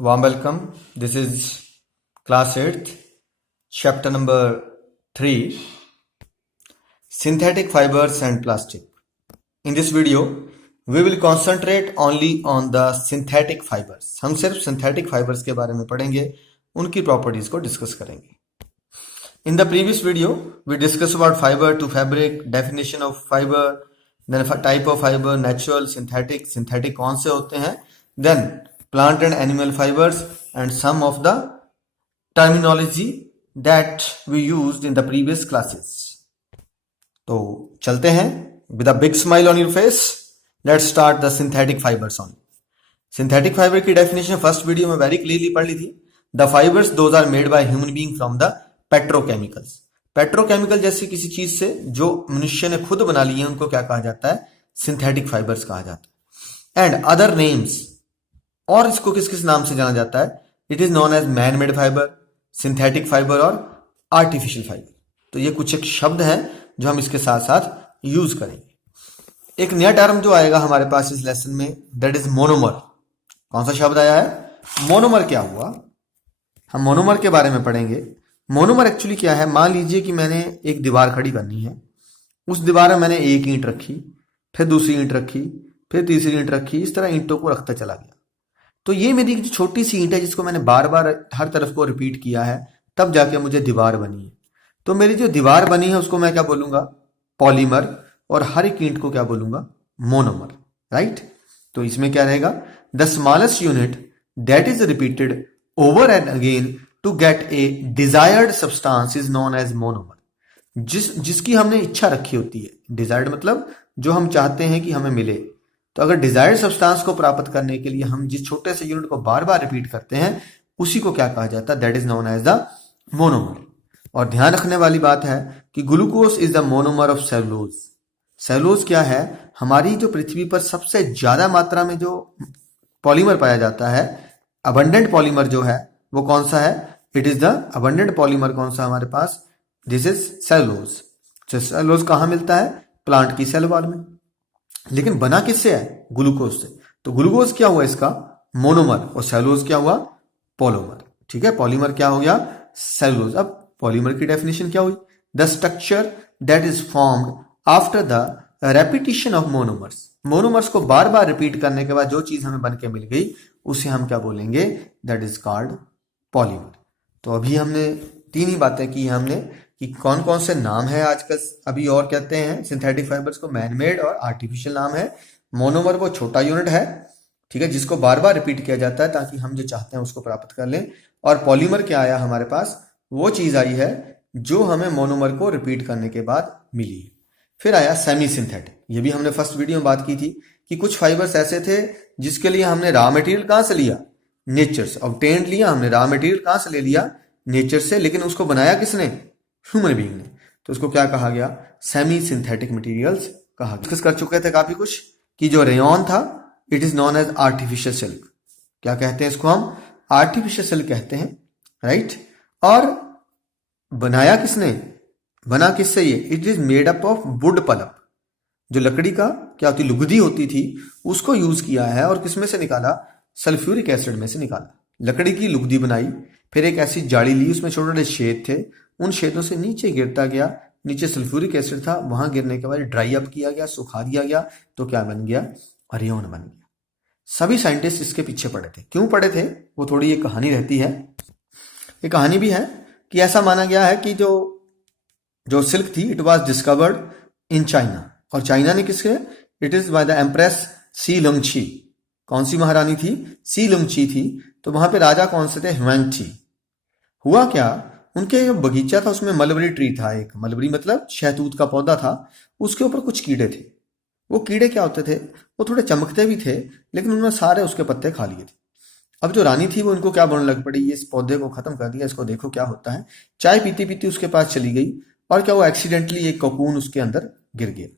Warm welcome. This is class 8th, chapter number 3, synthetic fibers and plastic. In this video, we will concentrate only on the synthetic fibers. हम सिर्फ synthetic fibers के बारे में पढ़ेंगे, उनकी properties को discuss करेंगे. In the previous video, we discussed about fiber to fabric, definition of fiber, then type of fiber, natural, synthetic कौन से होते हैं, then plant and animal fibers and some of the terminology that we used in the previous classes. तो चलते हैं with a big smile on your face. Let's start the synthetic fibers on. Synthetic fiber की definition first video में very clearly पढ़ ली थी. The fibers those are made by human being from the petrochemicals. Petrochemical जैसी किसी चीज से जो मनुष्य ने खुद बना ली है उनको क्या कहा जाता है? सिंथेटिक फाइबर्स कहा जाता है. एंड अदर नेम्स, और इसको किस किस नाम से जाना जाता है? It is known as man made fibre, synthetic fibre और आर्टिफिशियल फाइबर. तो ये कुछ एक शब्द हैं जो हम इसके साथ साथ यूज करेंगे. एक नया टर्म जो आएगा हमारे पास इस लेसन में, दैट इज मोनोमर. कौन सा शब्द आया है? मोनोमर. क्या हुआ? हम मोनोमर के बारे में पढ़ेंगे. मोनोमर एक्चुअली क्या है? मान लीजिए कि मैंने एक दीवार खड़ी करनी है. उस दीवार में मैंने एक ईंट रखी, फिर दूसरी ईंट रखी, फिर तीसरी ईंट रखी. इस तरह ईंटों को रखता चला गया. तो ये मेरी जो छोटी सी ईंट है जिसको मैंने बार बार हर तरफ को रिपीट किया है, तब जाके मुझे दीवार बनी है. तो मेरी जो दीवार बनी है उसको मैं क्या बोलूंगा? पॉलीमर. और हर एक ईंट को क्या बोलूंगा? मोनोमर. राइट. तो इसमें क्या रहेगा? The smallest unit that is repeated over and again to get a desired substance is known as monomer. जिसकी हमने इच्छा रखी होती है. डिजायर्ड मतलब जो हम चाहते हैं कि हमें मिले. तो अगर डिजायर्ड सब्सटेंस को प्राप्त करने के लिए हम जिस छोटे से यूनिट को बार बार रिपीट करते हैं उसी को क्या कहा जाता है? That is known as the monomer. और ध्यान रखने वाली बात है कि glucose is the monomer of cellulose. Cellulose क्या है? हमारी जो पृथ्वी पर सबसे ज्यादा मात्रा में जो पॉलीमर पाया जाता है, अबंडेंट पॉलीमर जो है वो कौन सा है? It is the abundant polymer. कौन सा हमारे पास? This is cellulose. सेलुलोज कहाँ मिलता है? प्लांट की सेल वॉल में. लेकिन बना किससे है? ग्लूकोज से. तो ग्लूकोज क्या हुआ इसका? मोनोमर. और सेलुलोज क्या हुआ? पॉलीमर. ठीक है. पॉलीमर क्या हो गया? सेलुलोज. अब पॉलीमर की डेफिनेशन क्या हुई? The structure that is formed after the repetition of monomers. Monomers को बार बार रिपीट करने के बाद जो चीज हमें बन के मिल गई उसे हम क्या बोलेंगे? That is called polymer. तो अभी हमने तीन ही बातें की हमने कि कौन कौन से नाम है आजकल अभी और कहते हैं सिंथेटिक फाइबर्स को. मैनमेड और आर्टिफिशियल नाम है. मोनोमर वो छोटा यूनिट है, ठीक है, जिसको बार बार रिपीट किया जाता है ताकि हम जो चाहते हैं उसको प्राप्त कर लें. और पॉलीमर क्या आया हमारे पास? वो चीज आई है जो हमें मोनोमर को रिपीट करने के बाद मिली. फिर आया सेमी सिंथेटिक. ये भी हमने फर्स्ट वीडियो में बात की थी कि कुछ फाइबर्स ऐसे थे जिसके लिए हमने रॉ मटेरियल कहां से लिया? नेचर से. ऑब्टेन्ड लिया हमने. रॉ मटेरियल कहां से ले लिया? नेचर से. लेकिन उसको बनाया किसने? ह्यूमन बीइंग ने. तो उसको क्या कहा गया? सेमी सिंथेटिक मटेरियल्स कहा. डिस्कस कर चुके थे काफी कुछ कि जो रेयन था it is known as artificial silk. क्या कहते हैं इसको? हम आर्टिफिशियल सिल्क कहते हैं. राइट. और बनाया किसने? बना किससे ये? It is made up of wood pulp. जो लकड़ी का क्या होती लुगदी होती थी उसको यूज किया है. और किसमें से निकाला? सल्फ्यूरिक एसिड में से निकाला. लकड़ी की लुगदी बनाई, फिर एक ऐसी जाली ली, उसमें छोटे छोटे छेद थे, उन छेदों से नीचे गिरता गया. नीचे सल्फ्यूरिक एसिड था, वहां गिरने के बाद ड्राई अप किया गया, सुखा दिया गया. तो क्या बन गया? रेयन बन गया. सभी साइंटिस्ट इसके पीछे पड़े थे. क्यों पड़े थे? वो थोड़ी एक कहानी रहती है. एक कहानी भी है कि ऐसा माना गया है कि जो सिल्क थी it was discovered in China. और चाइना ने किसके? It is by the empress Si Lingchi. कौन सी महारानी थी? सी लुंगची थी. तो वहां पे राजा कौन से थे? ह्वेंगची. हुआ क्या? उनके जो बगीचा था उसमें मलबरी ट्री था. एक मलबरी मतलब शहतूत का पौधा था. उसके ऊपर कुछ कीड़े थे. वो कीड़े क्या होते थे? वो थोड़े चमकते भी थे, लेकिन उन्होंने सारे उसके पत्ते खा लिए थे. अब जो रानी थी वो इनको क्या बोलने लग पड़ी? इस पौधे को खत्म कर दिया, इसको देखो क्या होता है. चाय पीती पीती उसके पास चली गई. और क्या वो एक्सीडेंटली एक कोकून उसके अंदर गिर गया.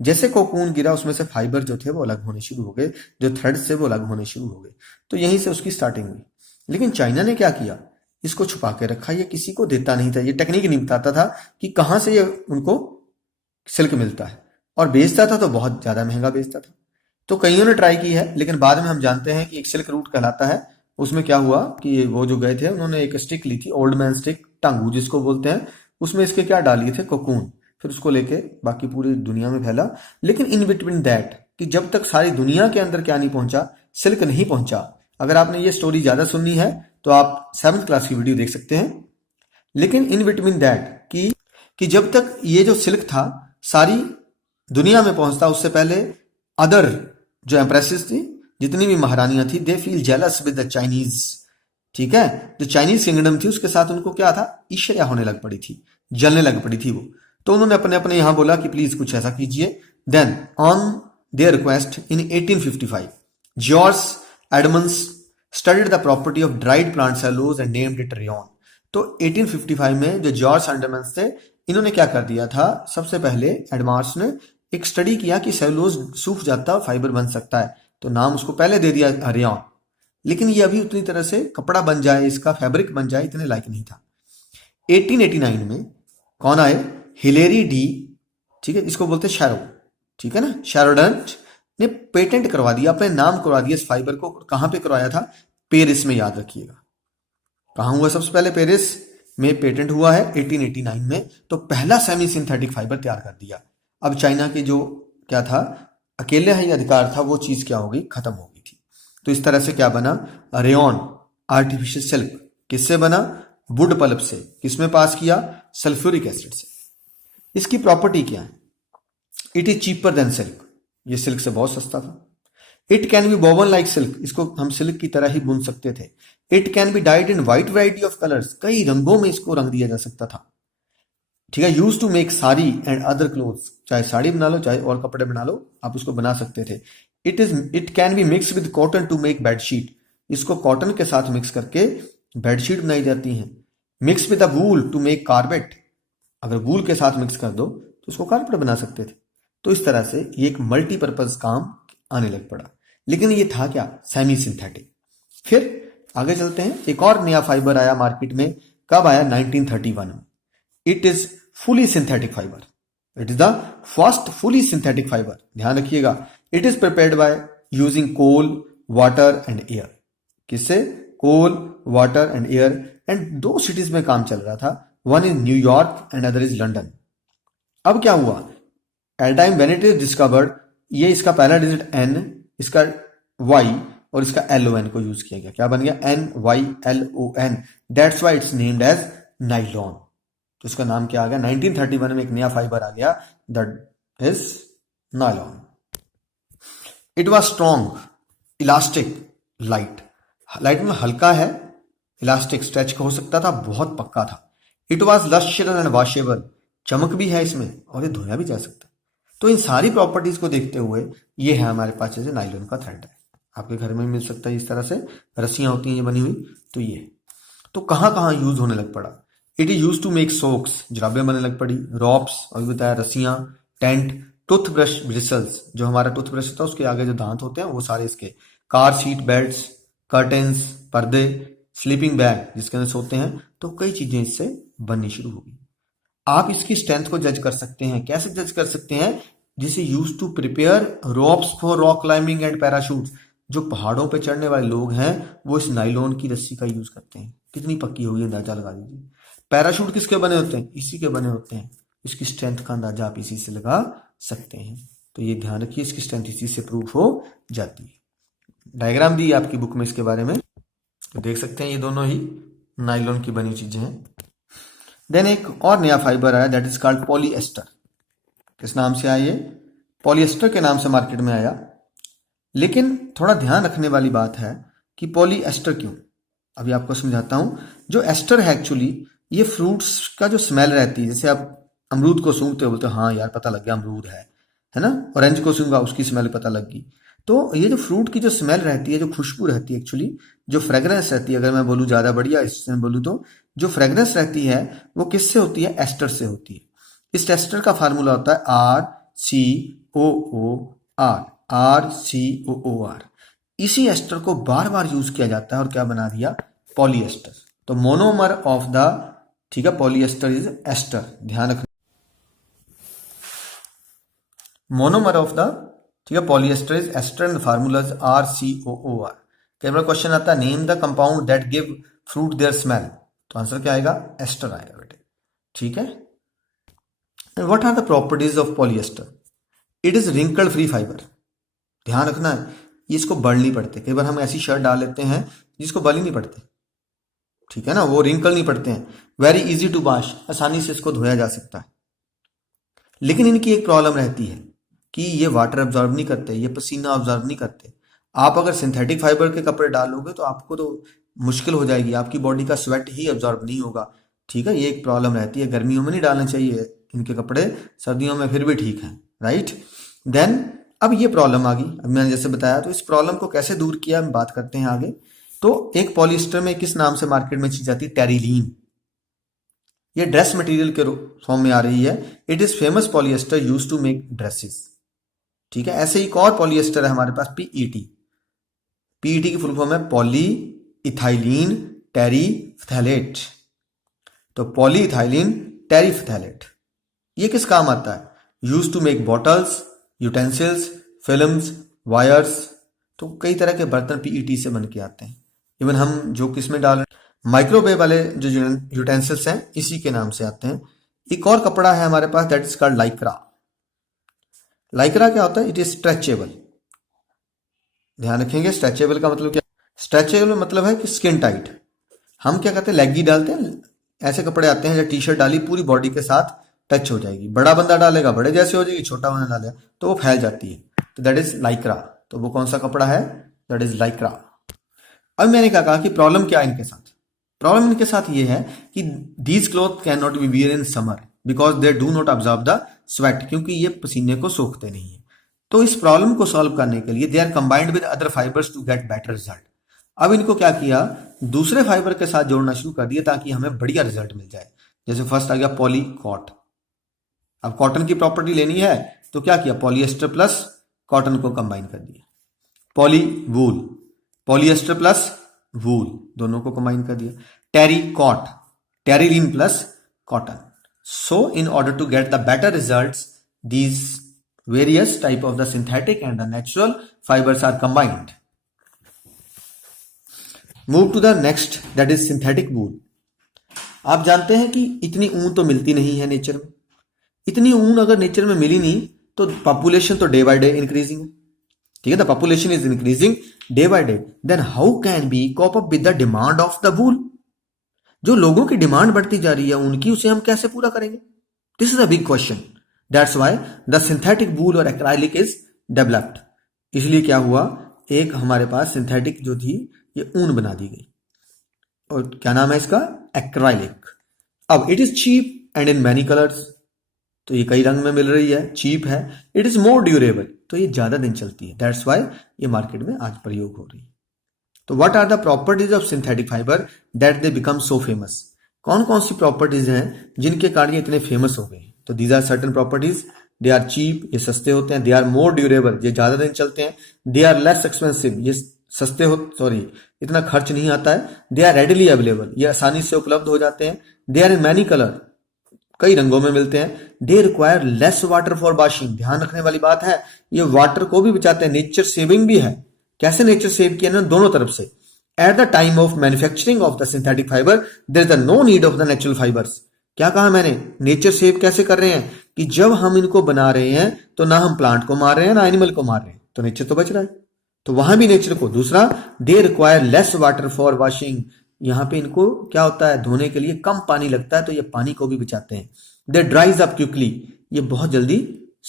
जैसे कोकून गिरा उसमें से फाइबर जो थे वो अलग होने शुरू हो गए, जो थ्रेड्स थे वो अलग होने शुरू हो गए. तो यहीं से उसकी स्टार्टिंग हुई. लेकिन चाइना ने क्या किया? इसको छुपा के रखा. ये किसी को देता नहीं था. ये टेक्निक नहीं बताता था कि कहां से ये उनको सिल्क मिलता है. और बेचता था तो बहुत ज्यादा महंगा बेचता था. तो कईयों ने ट्राई की है, लेकिन बाद में हम जानते हैं कि एक सिल्क रूट कहलाता है उसमें क्या हुआ कि वो जो गए थे उन्होंने एक स्टिक ली थी, ओल्ड मैन स्टिक, टंगू जिसको बोलते हैं, उसमें इसके क्या डालिए थे, कोकून, फिर उसको लेके बाकी पूरी दुनिया में फैला। लेकिन इन बिटवीन दैट, कि जब तक सारी दुनिया के अंदर क्या नहीं पहुंचा, सिल्क नहीं पहुंचा। अगर आपने ये स्टोरी ज्यादा सुननी है तो आप 7th क्लास की वीडियो देख सकते हैं। लेकिन इन बिटवीन दैट कि जब तक ये जो सिल्क था सारी दुनिया में पहुंचता, उससे पहले अदर जो एम्प्रेसेस थी, जितनी भी महारानियां थी, they feel jealous with the Chinese. ठीक है, जो चाइनीज किंगडम थी उसके साथ उनको क्या था, ईर्ष्या होने लग पड़ी थी, जलने लग पड़ी थी वो। तो उन्होंने अपने अपने यहां बोला कि प्लीज कुछ ऐसा कीजिए। Then on their request in 1855 George Edmunds studied the property of dried plant cellulose and named it rayon. तो 1855 में जो जॉर्ज एडमंड्स थे, इन्होंने क्या कर दिया था, सबसे पहले एडमार्स ने एक स्टडी किया कि सेलुलोज सूख जाता है, फाइबर बन सकता है, तो नाम उसको पहले दे दिया रेयन। लेकिन ये अभी उतनी तरह से कपड़ा बन जाए, इसका फैब्रिक बन जाए, इतने लायक नहीं था। 1889 में कौन आए, हिलेरी डी, ठीक है, इसको बोलते शैरो, ठीक है ना, शैरोडंट ने पेटेंट करवा दिया, अपने नाम करवा दिया इस फाइबर को। कहां पे करवाया था, पेरिस में, याद रखिएगा। कहां हुआ सबसे पहले, पेरिस में पेटेंट हुआ है 1889 में। तो पहला सेमी सिंथेटिक फाइबर तैयार कर दिया। अब चाइना के जो क्या था, अकेले ही अधिकार था, वो चीज क्या हो गई, खत्म हो गई थी। तो इस तरह से क्या बना, रेयन आर्टिफिशियल सिल्क। किससे बना, वुड पल्प से। किसमें पास किया, सल्फ्यूरिक एसिड से। इसकी प्रॉपर्टी क्या है, it is cheaper than silk, ये सिल्क से बहुत सस्ता था। It can B woven like silk, इसको हम सिल्क की तरह ही बुन सकते थे। It can B died in wide variety of colours, कई रंगों में इसको रंग दिया जा सकता था। ठीक है, use to make sari and other clothes, चाहे साड़ी बना लो चाहे और कपड़े बना लो, आप उसको बना सकते थे। It can be mix with cotton to make bedsheet, इसको कॉटन के साथ मिक्स करके बेडशीट बनाई जाती हैं। Mix with wool to make carpet, अगर वूल के साथ मिक्स कर दो तो उसको कारपेट बना सकते थे। तो इस तरह से ये एक मल्टीपर्पज काम आने लग पड़ा। लेकिन ये था क्या, सेमी सिंथेटिक। फिर आगे चलते हैं, एक और नया फाइबर आया मार्केट में, कब आया, 1931 में। It is fully synthetic fibre, it is the first fully synthetic fibre, ध्यान रखिएगा। It is prepared by using coal, water and air. किससे, coal, water and air. And 2 cities में काम चल रहा था, one is New York and other is London. अब क्या हुआ, at time when it is discovered, ये इसका पहला डिजिट N, इसका Y और इसका LON को यूज किया गया। क्या बन गया, NYLON। That's why it's named as nylon. तो इसका नाम क्या आ गया, 1931 में एक नया फाइबर आ गया, that is nylon. It was strong, elastic, light, light में हल्का है, इलास्टिक स्ट्रेच हो सकता था, बहुत पक्का था। इट वॉज लस्ट्रियस एंड वॉशेबल, चमक भी है इसमें और ये धोया भी जा सकता है। तो इन सारी प्रॉपर्टीज को देखते हुए ये है हमारे पास जैसे नाइलॉन का थ्रेड है, आपके घर में मिल सकता है इस तरह से, रस्सियां होती हैं ये बनी हुई। तो ये तो कहाँ कहाँ यूज होने लग पड़ा, it is use to make socks, जुराबें बनने लग पड़ी, रॉप्स, अभी बताया, रस्सियां, टेंट, टूथब्रश ब्रिसल्स, जो हमारा टूथब्रश होता है उसके आगे जो दांत होते हैं वो सारे इसके, कार सीट बेल्ट्स, कर्टेन्स, पर्दे, स्लीपिंग बैग जिसके अंदर सोते हैं। तो कई चीजें इससे बननी शुरू हो गई। आप इसकी स्ट्रेंथ को जज कर सकते हैं, कैसे जज कर सकते हैं, जिसे use to prepare ropes for rock climbing and parachute. जो पहाड़ों पे चढ़ने वाले लोग हैं वो इस नाइलॉन की रस्सी का यूज करते हैं। कितनी पक्की होगी अंदाजा लगा दीजिए। पैराशूट किसके बने होते हैं, इसी के बने होते हैं। इसकी स्ट्रेंथ का अंदाजा आप इसी से लगा सकते हैं। तो ये ध्यान रखिए, इसकी स्ट्रेंथ इसी से प्रूफ हो जाती है। डायग्राम दी आपकी बुक में इसके बारे में, तो देख सकते हैं ये दोनों ही नाइलॉन की बनी चीजें हैं। देन एक और नया फाइबर आया, दैट इज कॉल्ड पॉलीएस्टर। किस नाम से आया ये, पॉलीएस्टर के नाम से मार्केट में आया। लेकिन थोड़ा ध्यान रखने वाली बात है कि पॉलीएस्टर क्यों, अभी आपको समझाता हूं। जो एस्टर है एक्चुअली ये फ्रूट्स का जो स्मेल रहती है, जैसे आप अमरूद को सूंघते हो, बोलते हो हाँ यार पता लग गया अमरूद है ना, ऑरेंज को सूंघा उसकी स्मेल पता लग गई। तो ये जो फ्रूट की जो स्मेल रहती है, जो खुशबू रहती है, एक्चुअली जो फ्रेग्रेंस रहती है, अगर मैं बोलूँ ज्यादा बढ़िया इससे बोलूँ तो जो फ्रेग्रेंस रहती है वो किससे होती है, एस्टर से होती है। इस एस्टर का फार्मूला होता है RCOOR, RCOOR। इसी एस्टर को बार बार यूज किया जाता है और क्या बना दिया, पॉलीएस्टर। तो मोनोमर ऑफ द, ठीक है, पॉलीएस्टर इज एस्टर, ध्यान रखना, मोनोमर ऑफ द, ठीक है, polyester is ester and formula RCOOR। कई बार क्वेश्चन आता है name the compound that give fruit their smell, तो आंसर क्या आएगा? एस्टर आएगा बेटे, ठीक है। And what are the properties of polyester? It is wrinkle free fibre. ध्यान रखना है, ये इसको बर्न नहीं पड़ते। कई बार हम ऐसी शर्ट डाल लेते हैं जिसको बल ही नहीं पड़ते, ठीक है ना, वो रिंकल नहीं पड़ते हैं। वेरी इजी टू वॉश, आसानी से इसको धोया जा सकता है। लेकिन इनकी एक प्रॉब्लम रहती है कि ये वाटर ऑब्जॉर्व नहीं करते, ये पसीना ऑब्जॉर्व नहीं करते। आप अगर सिंथेटिक फाइबर के कपड़े डालोगे तो आपको तो मुश्किल हो जाएगी, आपकी बॉडी का स्वेट ही ऑब्जॉर्व नहीं होगा, ठीक है। ये एक प्रॉब्लम रहती है, गर्मियों में नहीं डालने चाहिए इनके कपड़े, सर्दियों में फिर भी ठीक है, राइट। देन अब ये प्रॉब्लम आ गई, अब मैंने जैसे बताया, तो इस प्रॉब्लम को कैसे दूर किया हम बात करते हैं आगे। तो एक पॉलिएस्टर में किस नाम से मार्केट में चीज आती है? टेरिलीन। ये ड्रेस मटेरियल के फॉर्म में आ रही है। It is famous polyester use to make dresses, ठीक है। ऐसे एक और पॉलिएस्टर है हमारे पास, पीईटी। पीईटी की फुल फॉर्म है पॉली इथाइलिन टेरीफ्थैलेट। तो पॉली इथाइलिन टेरीफ्थैलेट ये किस काम आता है? Use to make bottles, utensils, films, wires. तो कई तरह के बर्तन पीईटी से बन के आते हैं। इवन हम जो किस में डाल रहे हैं, माइक्रोवेव वाले जो यूटेंसिल्स हैं इसी के नाम से आते हैं। एक और कपड़ा है हमारे पास, that is called Lycra. Lycra क्या होता है? It is stretchable. ध्यान रखेंगे, स्ट्रेचेबल का मतलब क्या? स्ट्रेचेबल मतलब है कि स्किन टाइट। हम क्या कहते हैं, लेगी डालते हैं, ऐसे कपड़े आते हैं जो टी शर्ट डाली पूरी बॉडी के साथ टच हो जाएगी। बड़ा बंदा डालेगा बड़े जैसे हो जाएगी, छोटा बंदा डालेगा तो वो फैल जाती है, तो दैट इज लाइक्रा। तो वो कौन सा कपड़ा है? That is Lycra. अब मैंने क्या कहा कि प्रॉब्लम क्या है इनके साथ? प्रॉब्लम इनके साथ ये है कि these cloth can not be wear in summer because they do not absorb the sweat, क्योंकि ये पसीने को सोखते नहीं है। तो इस प्रॉब्लम को सॉल्व करने के लिए they are combined with other fibres to get better result. अब इनको क्या किया, दूसरे फाइबर के साथ जोड़ना शुरू कर दिया ताकि हमें बढ़िया रिजल्ट मिल जाए। जैसे फर्स्ट आ गया पॉलीकॉट। अब कॉटन की प्रॉपर्टी लेनी है तो क्या किया, पॉलिएस्टर प्लस कॉटन को कंबाइन कर दिया। Poly wool, polyester plus wool दोनों को कंबाइन कर दिया। Terrycot, terylene plus cotton. So in order to get the better results, these various type of the synthetic and the natural fibers are combined. Move to the next, that is synthetic wool. आप जानते हैं कि इतनी ऊन तो मिलती नहीं है नेचर में। इतनी ऊन अगर नेचर में मिली नहीं तो पॉपुलेशन तो डे बाय डे इंक्रीजिंग है, ठीक है। The population is increasing day by day, then how can be cope up with the demand of the wool? जो लोगों की डिमांड बढ़ती जा रही है उनकी, उसे हम कैसे पूरा करेंगे? This is a big question. That's why the synthetic wool और एक्राइलिक इज डेवलप्ड। इसलिए क्या हुआ, एक हमारे पास सिंथेटिक जो थी ये ऊन बना दी गई, और क्या नाम है इसका, एक्राइलिक। अब it is cheap and in many colours, तो ये कई रंग में मिल रही है, चीप है। इट इज मोर ड्यूरेबल, तो ये ज्यादा दिन चलती है। दैट्स वाई ये मार्केट में आज प्रयोग हो रही है। तो what are the properties of synthetic fibre that they become so famous? कौन कौन सी प्रॉपर्टीज हैं जिनके कारण ये इतने फेमस हो गए? तो these are certain properties. They are cheap, ये सस्ते होते हैं। दे आर मोर ड्यूरेबल, ये ज्यादा दिन चलते हैं। दे आर लेस एक्सपेंसिव, ये सस्ते हो, सॉरी इतना खर्च नहीं आता है। दे आर रेडिली अवेलेबल, ये आसानी से उपलब्ध हो जाते हैं। They are in many colour, कई रंगों में मिलते हैं। They require less water for washing, ध्यान रखने वाली बात है, ये वाटर को भी बचाते हैं, नेचर सेविंग भी है। कैसे नेचर सेव किया ना, दोनों तरफ से। At the time of manufacturing of the synthetic fibre there is no need of the natural fibres. क्या कहा मैंने, नेचर सेव कैसे कर रहे हैं कि जब हम इनको बना रहे हैं तो ना हम प्लांट को मार रहे हैं ना एनिमल को मार रहे हैं, तो नेचर तो बच रहा है। तो वहां भी नेचर को। दूसरा, दे require less water for washing, यहां पे इनको क्या होता है, धोने के लिए कम पानी लगता है, तो ये पानी को भी बचाते हैं। दे ड्राइज अप क्विकली, ये बहुत जल्दी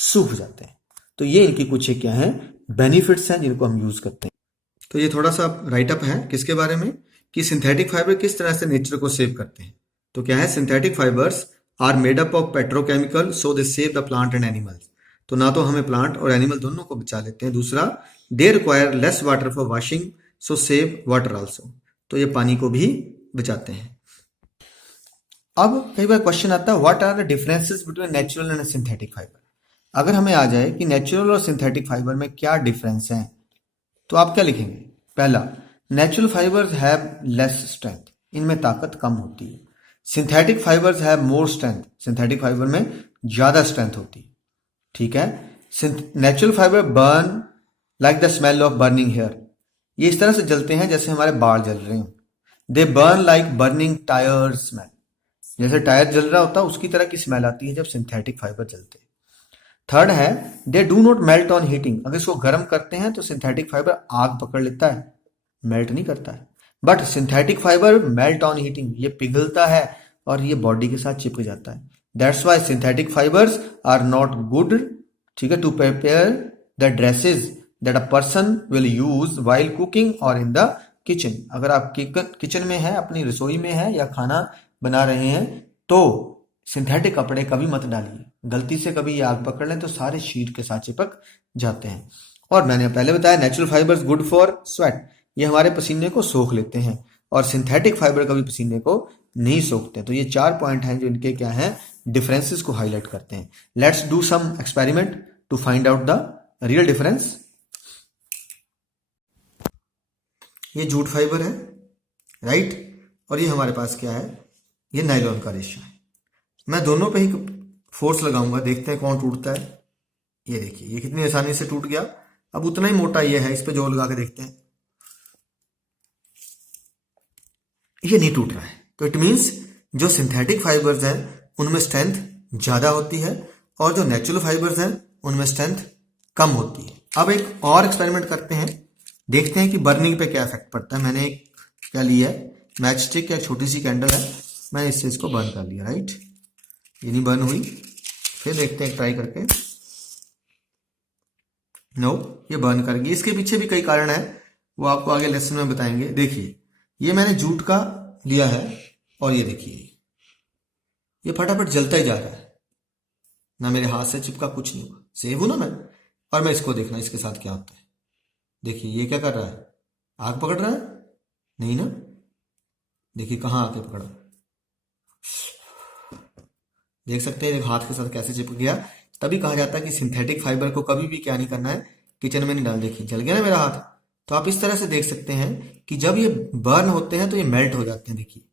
सूख जाते हैं। तो ये इनकी कुछ क्या है, बेनिफिट्स हैं जिनको हम यूज करते हैं। तो ये थोड़ा सा राइटअप है किसके बारे में, कि सिंथेटिक फाइबर किस तरह से नेचर को सेव करते हैं। तो क्या है, synthetic fibres are made up of petrochemical so they save the plant and animals. तो ना तो हमें प्लांट और एनिमल दोनों को बचा लेते हैं। दूसरा, दे require less water for washing so save water also, तो ये पानी को भी बचाते हैं। अब कई बार क्वेश्चन आता है, what are the differences between natural and synthetic fibre? अगर हमें आ जाए कि नेचुरल और सिंथेटिक फाइबर में क्या डिफरेंस है, तो आप क्या लिखेंगे? पहला, natural fibres have less strength, इनमें ताकत कम होती है। Synthetic fibres have more strength, synthetic fibre में ज्यादा स्ट्रेंथ होती है, ठीक है। Natural fibre burn like the smell of burning hair, ये इस तरह से जलते हैं जैसे हमारे बाल जल रहे हो। दे burn like burning tyre smell, जैसे टायर जल रहा होता है उसकी तरह की स्मेल आती है जब सिंथेटिक फाइबर जलते हैं। थर्ड है दे do not melt on heating, अगर इसको गर्म करते हैं तो सिंथेटिक फाइबर आग पकड़ लेता है, मेल्ट नहीं करता है। But synthetic fibre melt on heating, ये पिघलता है और ये बॉडी के साथ चिपक जाता है। That's why synthetic fibres are not good, ठीक है, to prepare the dresses that a person will use while cooking और इन द किचन। अगर आप किचन में है, अपनी रसोई में है या खाना बना रहे हैं तो सिंथेटिक कपड़े कभी मत डालिए, गलती से कभी ये आग पकड़ लें तो सारे शीट के साथ चिपक जाते हैं। और मैंने पहले बताया natural fibres good for sweat, ये हमारे पसीने को सोख लेते हैं, और सिंथेटिक फाइबर कभी पसीने को नहीं सोखते। तो ये 4 पॉइंट हैं जो इनके क्या हैं, डिफरेंसेस को हाईलाइट करते हैं। Let's do some experiment to find out the real difference. ये जूट फाइबर है, राइट, और ये हमारे पास क्या है, ये नायलॉन का रेशा है। मैं दोनों पे ही फोर्स लगाऊंगा, देखते हैं कौन टूटता है। ये देखिए ये कितनी आसानी से टूट गया। अब उतना ही मोटा ये है, इस पे जोर लगा के देखते हैं, ये नहीं टूट रहा है। तो इट मीन्स जो सिंथेटिक फाइबर्स हैं उनमें स्ट्रेंथ ज्यादा होती है और जो नेचुरल फाइबर्स हैं उनमें स्ट्रेंथ कम होती है। अब एक और एक्सपेरिमेंट करते हैं, देखते हैं कि बर्निंग पे क्या इफेक्ट पड़ता है। मैंने एक क्या लिया है, मैच स्टिक या छोटी सी कैंडल है, मैंने इससे इसको बर्न कर लिया, राइट, ये नहीं बर्न हुई। फिर देखते हैं ट्राई करके, नो, ये बर्न कर गई। इसके पीछे भी कई कारण है, वो आपको आगे लेसन में बताएंगे। देखिए ये मैंने जूट का लिया है और ये देखिए ये फटाफट जलता ही जा रहा है, ना मेरे हाथ से चिपका, कुछ नहीं हुआ, सेव हूं ना मैं। और मैं इसको देखना इसके साथ क्या होता है। देखिए ये क्या कर रहा है, आग पकड़ रहा है, नहीं ना, देखिए कहाँ आके पकड़ा, देख सकते हैं हाथ के साथ कैसे चिपक गया। तभी कहा जाता है कि सिंथेटिक फाइबर को कभी भी क्या नहीं करना है, किचन में नहीं डाल। देखिए जल गया ना मेरा हाथ। तो आप इस तरह से देख सकते हैं कि जब ये बर्न होते हैं तो ये मेल्ट हो जाते हैं। देखिए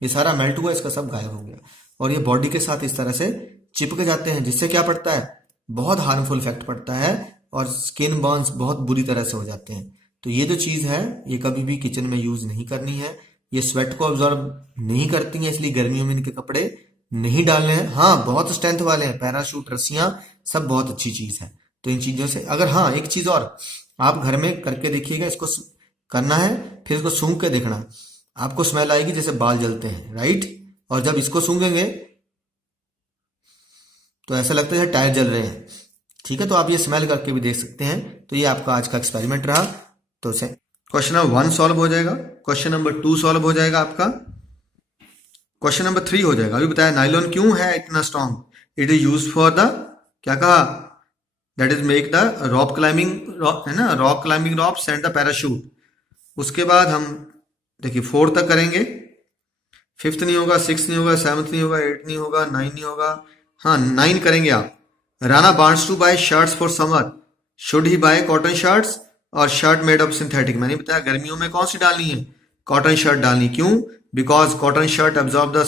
ये सारा मेल्ट हुआ, इसका सब गायब हो गया और ये बॉडी के साथ इस तरह से चिपक जाते हैं, जिससे क्या पड़ता है, बहुत हार्मफुल इफेक्ट पड़ता है और स्किन बर्न्स बहुत बुरी तरह से हो जाते हैं। तो ये जो चीज़ है ये कभी भी किचन में यूज नहीं करनी है, ये स्वेट को ऑब्जॉर्ब नहीं करती हैं, इसलिए गर्मियों में इनके कपड़े नहीं डालने हैं। हाँ बहुत स्ट्रेंथ वाले हैं, पैराशूट, रस्सियां, सब बहुत अच्छी चीज है। तो इन चीजों से अगर, हाँ एक चीज और आप घर में करके देखिएगा, इसको करना है फिर इसको सूंघ के देखना, आपको स्मेल आएगी जैसे बाल जलते हैं, राइट। और जब इसको सूंघेंगे तो ऐसा लगता है टायर जल रहे हैं, ठीक है। तो आप ये स्मेल करके भी देख सकते हैं। तो ये आपका आज का एक्सपेरिमेंट रहा। तो क्वेश्चन नंबर 1 सॉल्व हो जाएगा, क्वेश्चन नंबर 2 सॉल्व हो जाएगा, आपका क्वेश्चन नंबर 3 हो जाएगा। अभी बताया नाइलॉन क्यों है इतना strong, it is use for the, क्या कहा, that is make the rock climbing, है ना, rock climbing ropes and the parachute. उसके बाद हम देखिए 4 तक करेंगे, 5th नहीं होगा, 6th नहीं होगा, 7th नहीं होगा, 8th नहीं होगा, 9 नहीं होगा, हाँ 9 करेंगे आप। Rana wants to buy shirts for summer, should he buy cotton shirts और शर्ट मेड ऑफ सिंथेटिक। मैंने बताया गर्मियों में कौन सी डालनी है, कॉटन शर्ट डालनी। क्यों, because cotton shirt absorb the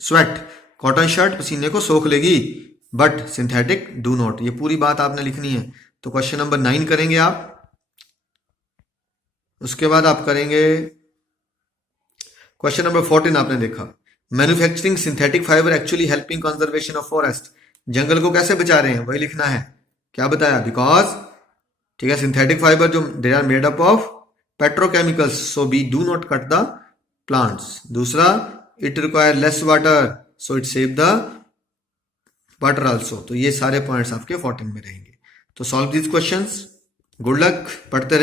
sweat, cotton shirt पसीने को सोख लेगी, बट सिंथेटिक डू नॉट। ये पूरी बात आपने लिखनी है। तो क्वेश्चन नंबर 9 करेंगे आप। उसके बाद आप करेंगे क्वेश्चन नंबर 14। आपने देखा manufacturing synthetic fibre actually helping conservation of forest, जंगल को कैसे बचा रहे हैं वही लिखना है। क्या बताया, बिकॉज, ठीक है, सिंथेटिक फाइबर जो they are made up of petrochemicals, so we do not cut the plants. दूसरा, it require less water, so it save the water also. तो ये सारे पॉइंट्स आपके 14 में रहेंगे। तो solve these questions. Good luck, पढ़ते रहिए।